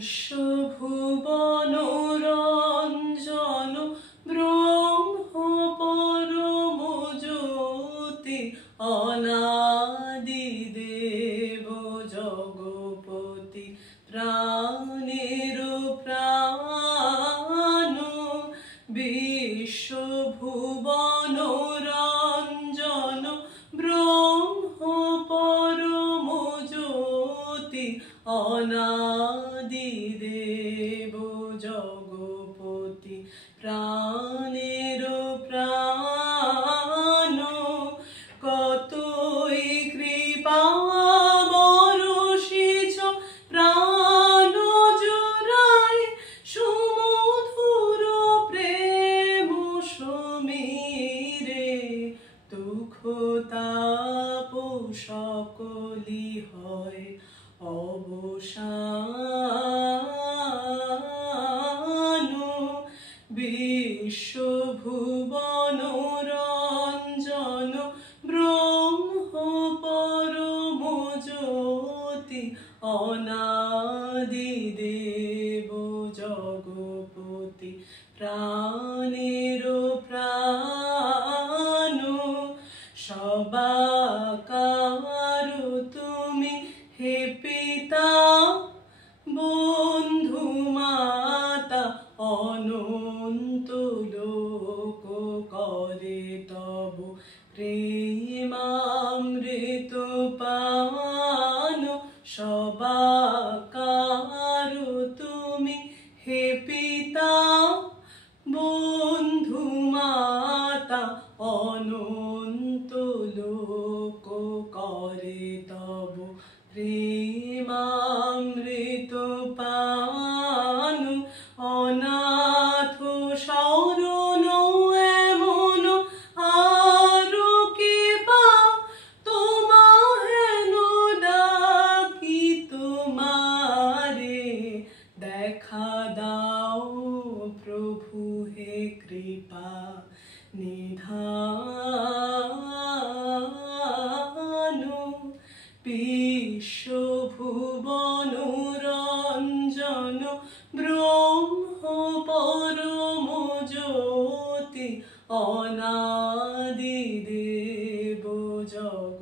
বিশ্বভুবন রঞ্জন ব্রহ্ম পরম জ্যোতি অনাদি দেব জগপতি প্রাণের প্রাণ। বিশ্বভুবন রঞ্জন ব্রহ্ম পরম জ্যোতি অনাদি দেব জগপতি প্রাণের প্রাণ। কতই কৃপা বরষিছ প্রাণ জোড়ায় সুমধুর প্রেম সমীরে। দুঃখ তাপ সকলি হয় অবসান। বিশ্বভুবন রঞ্জন ব্রহ্ম পরম জ্যোতি অনাদি দেব জগপতি প্রাণের প্রাণ। সবাকার তুমি হে পিতা বন্ধু মাতা অনন্ত লোক করে তব প্রেমামৃত পান। সবাকার তুমি হে পিতা বন্ধু মাতা অনন্ত লোক করে তব প্রেমামৃত পান। অনাথ শরণ এমন আরো কে বা তোমাহেন ডাকি তোমারে। দেখা দাও প্রভু হে কৃপা নিধান। বিশ্বভুবন রঞ্জন ব্রহ্ম পরম জ্যোতি অনাদি দেব জগ